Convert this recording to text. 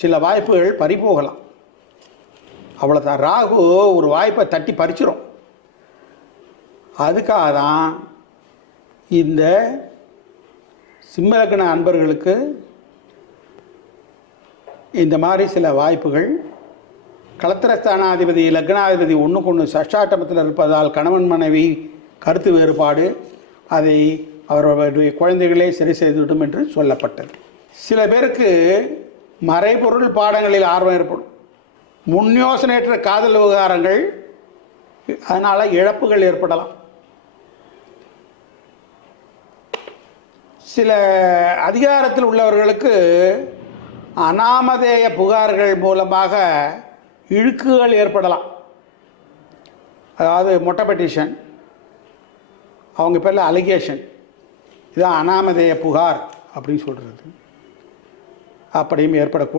சில வாய்ப்புகள் பறிபோகலாம். அவ்வளோதான் ராகு ஒரு வாய்ப்பை தட்டி பறிச்சிரும். அதுக்காக தான் இந்த சிம்மலக்கண அன்பர்களுக்கு இந்த மாதிரி சில வாய்ப்புகள். களத்திரஸ்தானாதிபதி லக்னாதிபதி ஒன்றுக்கு ஒன்று சஷ்டாட்டமத்தில் இருப்பதால் கணவன் மனைவி கருத்து வேறுபாடு. அதை அவர்களுடைய குழந்தைகளே சரி செய்துவிடும் என்று சொல்லப்பட்டது. சில பேருக்கு மறைபொருள் பாடங்களில் ஆர்வம் ஏற்படும். முன் யோசனையற்ற காதல் விவகாரங்கள் அதனால் இழப்புகள் ஏற்படலாம். சில அதிகாரத்தில் உள்ளவர்களுக்கு அனாமதேய புகார்கள் மூலமாக இழுக்குகள் ஏற்படலாம். அதாவது மொட்டை பெட்டிஷன் அவங்க பேரில் அலிகேஷன். இதுதான் அனாமதேய புகார் அப்படின்னு சொல்கிறது அப்படியும் ஏற்படக்கூடும்.